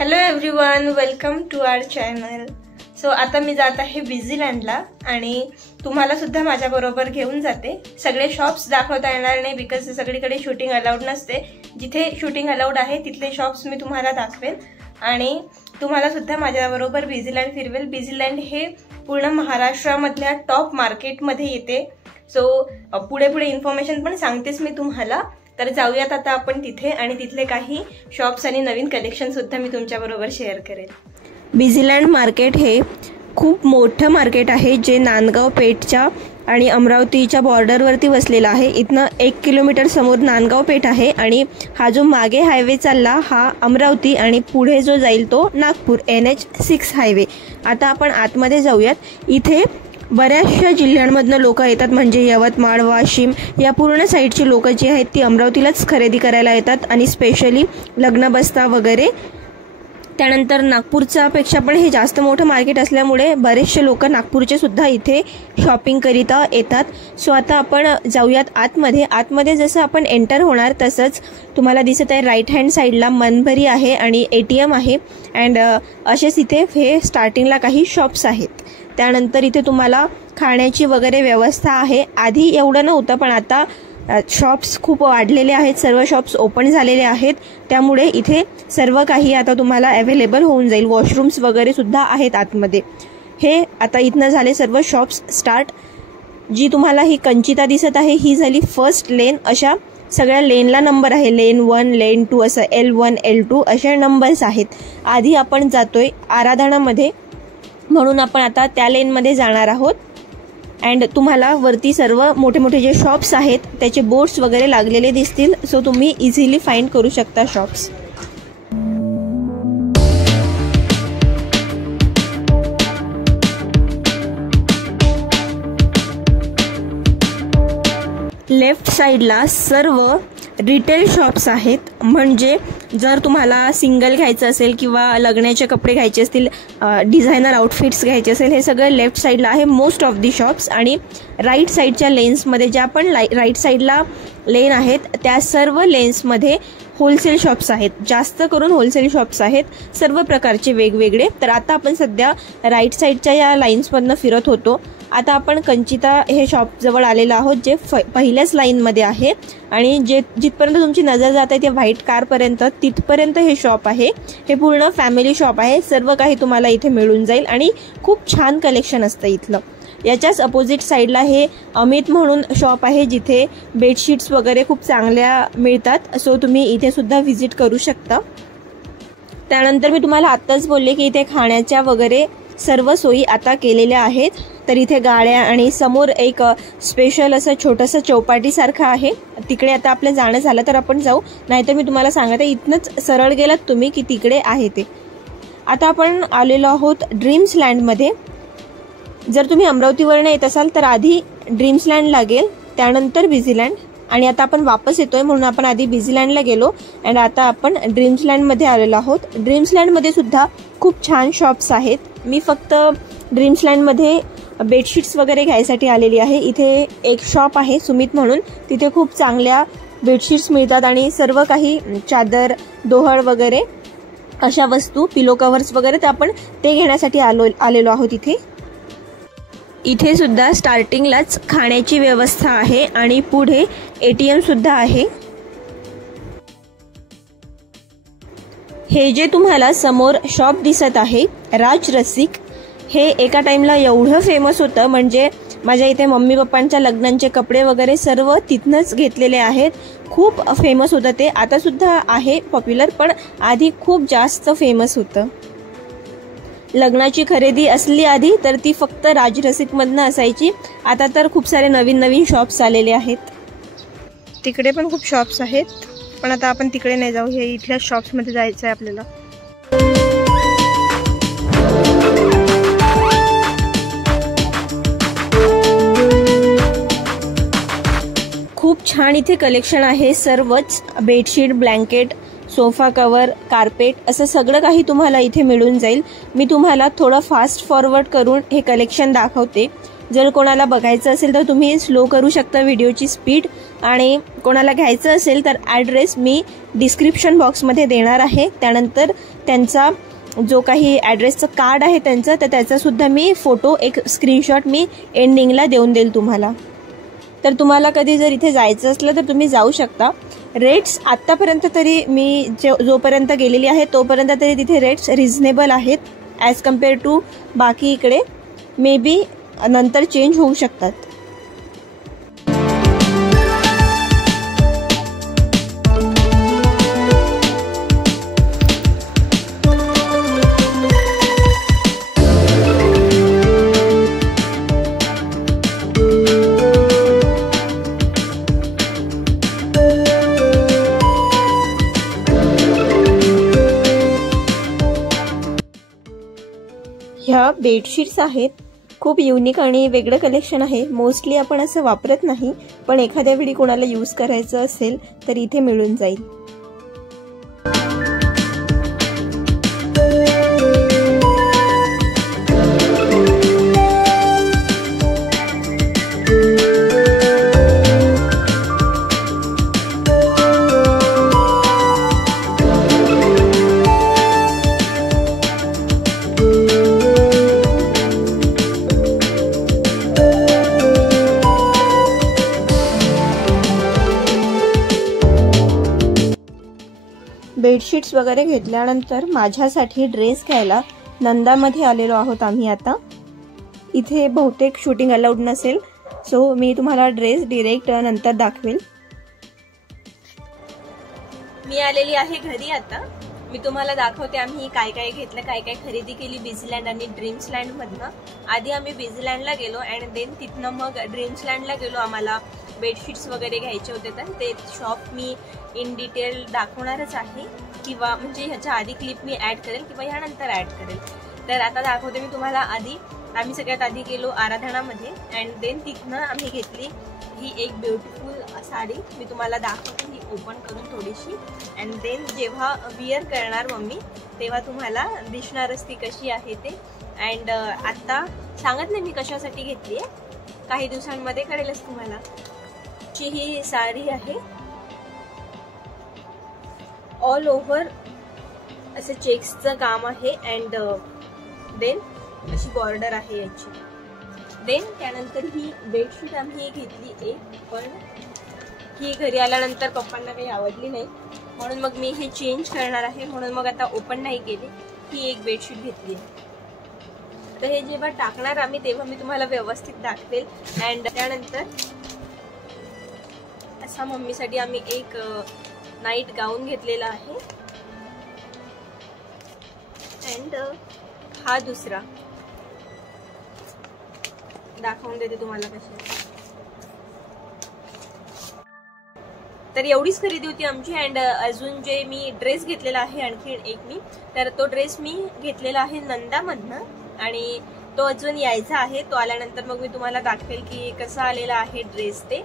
Hello everyone, welcome to our channel. So आता मी जात आहे बिझीलँडला आणि तुम्हाला सुद्धा माझ्याबरोबर घेऊन जाते. सगळे शॉप्स दाखवता येणार नाही बिकॉज सगळीकडे शूटिंग अलाउड नसते. जिथे शूटिंग अलाउड आहे तिथले शॉप्स मी तुम्हाला दाखवेल आणि तुम्हाला सुद्धा माझ्याबरोबर बिझीलँड फिरवेल. बिझीलँड हे पूर्ण महाराष्ट्रामधल्या टॉप मार्केटमध्ये येते. सो पुढे पुढे इन्फॉर्मेशन पण सांगतेच मी तुम्हाला. तर जाऊयात आता आपण तिथे आणि तिथले काही शॉप्स आणि नवीन कलेक्शन सुद्धा मी तुमच्याबरोबर शेअर करेन. बिझीलँड मार्केट हे खूप मोठं मार्केट आहे जे नांदगाव पेठच्या आणि अमरावतीच्या बॉर्डरवरती वसलेलं आहे. इथनं 1 किलोमीटर समोर नांदगाव पेठ आहे आणि हा जो मागे हायवे चालला हा अमरावती आणि पुढे जो जाईल तो नागपूर NH6 हायवे. आता आपण आतमध्ये जाऊयात. इथे बऱ्याचशा जिल्ह्यांमधनं लोक येतात, म्हणजे यवतमाळ, वाशिम या पूर्ण साईडची लोक जी आहेत ती अमरावतीलाच खरेदी करायला येतात आणि स्पेशली लग्न बस्ता वगैरे. त्यानंतर नागपूरच्या पेक्षा पण हे जास्त मोठं मार्केट असल्यामुळे बरेचसे लोक नागपूरचे सुद्धा इथे शॉपिंग करिता येतात. सो आता आपण जाऊयात आतमध्ये. आतमध्ये जसं आपण एंटर होणार तसंच तुम्हाला दिसत आहे राईट हँड साईडला मनभरी आहे आणि ATM आहे अँड असेच इथे हे स्टार्टिंगला काही शॉप्स आहेत. त्यानंतर इथे तुम्हाला खाण्याची वगैरे व्यवस्था आहे. आधी एवढं नव्हतं पण आता शॉप्स खूप वाढलेले आहेत, सर्व शॉप्स ओपन झालेले आहेत, त्यामुळे इथे सर्व काही आता तुम्हाला अवेलेबल होऊन जाईल. वॉशरूम्स वगैरे सुद्धा आहेत आतमध्ये. हे आता इथनं झाले सर्व शॉप्स स्टार्ट. जी तुम्हाला ही कंचिता दिसत आहे ही झाली फर्स्ट लेन. अशा सगळ्या लेनला नंबर आहे, लेन 1, लेन 2 असं L1, L2 अशा नंबर्स आहेत. आधी आपण जातोय आराधनामध्ये म्हणून आपण आता त्या लेनमध्ये जाणार आहोत. अँड तुम्हाला वरती सर्व मोठे मोठे जे शॉप्स आहेत त्याचे बोर्ड्स वगैरे लागलेले दिसतील. सो तुम्ही इझिली फाइंड करू शकता शॉप्स. लेफ्ट साईडला सर्व रिटेल शॉप्स आहेत. म्हणजे जर तुम्हाला सिंगल घ्यायचं असेल किंवा लग्नाचे कपडे घ्यायचे असतील, डिझायनर आउटफिट्स घ्यायचे असेल, हे सगळं लेफ्ट साईडला आहे मोस्ट ऑफ दी शॉप्स. आणि राईट साईडच्या लेन्समध्ये ज्या पण राईट साईडला लेन आहेत त्या सर्व लेन्समध्ये होलसेल शॉप्स आहेत. जास्त करून होलसेल शॉप्स आहेत सर्व प्रकारचे वेगवेगळे. तर आता आपण सध्या राईट साईडच्या या लाईन्समधनं फिरत होतो. आता आपण कंचिता हे शॉप जवळ आलेलो आहोत जे पहिल्याच लाईनमध्ये आहे आणि जिथपर्यंत तुमची नजर जात आहे त्या व्हाईट कारपर्यंत तिथपर्यंत हे शॉप आहे. हे पूर्ण फॅमिली शॉप आहे. सर्व काही तुम्हाला इथे मिळून जाईल आणि खूप छान कलेक्शन असतं इथलं. याच्याच अपोजिट साईडला हे अमित म्हणून शॉप आहे जिथे बेडशीट्स वगैरे खूप चांगल्या मिळतात. सो तुम्ही इथे सुद्धा व्हिजिट करू शकता. त्यानंतर मी तुम्हाला आत्ताच बोलले की इथे खाण्याच्या वगैरे सर्व सोयी आता केलेल्या आहेत. तर इथे गाड्या आणि समोर एक स्पेशल असं छोटंसं चौपाटीसारखं आहे. तिकडे आता आपलं जाणं झालं तर आपण जाऊ, नाहीतर मी तुम्हाला सांगते इथनंच सरळ गेलात तुम्ही की तिकडे आहे ते. आता आपण आलेलो आहोत ड्रीम्सलँडमध्ये. जर तुम्ही अमरावतीवरून येत असाल तर आधी ड्रीम्सलँड लागेल, त्यानंतर बिझीलँड. आणि आता आपण वापस येतोय म्हणून आपण आधी बिझीलँडला गेलो अँड आता आपण ड्रीम्सलँडमध्ये आलेलो आहोत. ड्रीम्सलँडमध्ये सुद्धा खूप छान शॉप्स आहेत. मी फक्त ड्रीम्सलँडमध्ये बेडशीट्स वगैरे घ्यायसाठी आलेली आहे. इथे एक शॉप आहे सुमित म्हणून, तिथे खूप चांगल्या बेडशीट्स मिळतात आणि सर्व काही चादर, दोहळ वगैरे अशा वस्तू, पिलो कव्हर्स वगैरे, तर आपण ते घेण्यासाठी आलेलो आहोत इथे. इथे सुद्धा स्टार्टिंगलाच खाण्याची व्यवस्था आहे आणि पुढे ATM सुद्धा आहे. हे जे तुम्हाला समोर शॉप दिसत आहे राज रसिक, हे एका टाइमला एवढं फेमस होतं म्हणजे माझ्या इथे मम्मी पप्पांच्या लग्नांचे कपडे वगैरे सर्व तिथनंच घेतलेले आहेत. खूप फेमस होतं ते. आता सुद्धा आहे पॉप्युलर पण आधी खूप जास्त फेमस होतं. लग्नाची खरेदी असली आधी तर ती फक्त राज रसिकमधनं असायची. आता तर खूप सारे नवीन नवीन शॉप्स आलेले आहेत. तिकडे पण खूप शॉप्स आहेत पण आता आपण तिकडे नाही जाऊ, हे इथल्या शॉप्समध्ये जायचं आहे आपल्याला. खूप छान इथे कलेक्शन आहे. सर्वच bedsheet, blanket, sofa cover, carpet असं सगळं काही तुम्हाला इथे मिळून जाईल. मी तुम्हाला थोडं फास्ट फॉरवर्ड करून हे कलेक्शन दाखवते. जर कोणाला बघायचं असेल तर तुम्ही स्लो करू शकता व्हिडिओची स्पीड, आणि कोणाला घ्यायचं असेल तर ॲड्रेस मी डिस्क्रिप्शन बॉक्समध्ये देणार आहे. त्यानंतर त्यांचा जो काही ॲड्रेसचं कार्ड आहे त्यांचं, तर त्याचासुद्धा मी फोटो एक स्क्रीनशॉट मी एंडिंगला देऊन देईल तुम्हाला. तर तुम्हाला कधी जर इथे जायचं असलं तर तुम्ही जाऊ शकता. रेट्स आत्तापर्यंत तरी मी जोपर्यंत गेलेली आहे तोपर्यंत तरी तिथे रेट्स रिझनेबल आहेत ॲज कम्पेअर टू बाकी इकडे. मे बी नंतर चेंज होऊ शकतात. ह्या बेडशीट्स आहेत, खूप युनिक आणि वेगळं कलेक्शन आहे. मोस्टली आपण असं वापरत नाही, पण एखाद्या वेळी कोणाला यूज करायचं असेल तर इथे मिळून जाईल. बेडशीट्स वगैरे घेतल्यानंतर माझ्यासाठी ड्रेस घ्यायला नंदामध्ये आलेलो आहोत आम्ही आता. इथे बहुतेक शूटिंग अलाउड नसेल, सो मी तुम्हाला ड्रेस डिरेक्ट नंतर दाखवेल. मी आलेली आहे घरी आता. मी तुम्हाला दाखवते आम्ही काय काय घेतलं, काय काय खरेदी केली बिझीलँड आणि ड्रीम्सलँड मधनं. आधी आम्ही बिझीलँडला गेलो अँड देन तिथनं मग ड्रीम्सलँडला गेलो. आम्हाला बेडशीट्स वगैरे घ्यायचे होते, तर ते शॉप मी इन डिटेल दाखवणारच आहे, किंवा म्हणजे ह्याच्या आधी क्लिप मी ॲड करेल किंवा ह्यानंतर ॲड करेल. तर आता दाखवते मी तुम्हाला. आम्ही सगळ्यात आधी गेलो आराधनामध्ये अँड देन तिथनं आम्ही घेतली ही एक ब्युटिफुल साडी. मी तुम्हाला दाखवते ही ओपन करून थोडीशी, अँड देन जेव्हा विअर करणार मम्मी तेव्हा तुम्हाला दिसणारच ती कशी आहे ते. अँड आत्ता सांगत नाही मी कशासाठी घेतली आहे, काही दिवसांमध्ये कळेलच तुम्हाला. ही साडी आहे, ऑल ओव्हर असं चेक्सचं काम आहे अँड देन अशी बॉर्डर आहे याची. देन त्यानंतर ही बेडशीट आम्ही घेतली एक, पण ही घरी आल्यानंतर पप्पांना काही आवडली नाही, म्हणून मग मी हे चेंज करणार आहे, म्हणून मग आता ओपन नाही केली. ही एक बेडशीट घेतली. तर हे जेव्हा टाकणार आम्ही तेव्हा मी तुम्हाला व्यवस्थित दाखवेल. अँड त्यानंतर असा मम्मीसाठी आम्ही एक नाईट गाऊन घेतलेला आहे अँड हा दुसरा दाखवून देते तुम्हाला कशी. तर एवढीच खरेदी होती आमची. अँड अजून जे मी ड्रेस घेतलेला आहे आणखी एक मी, तर तो ड्रेस मी घेतलेला आहे नंदामधनं आणि तो अजून यायचा आहे. तो आल्यानंतर मग मी तुम्हाला दाखवेल की कसा आलेला आहे ड्रेस ते.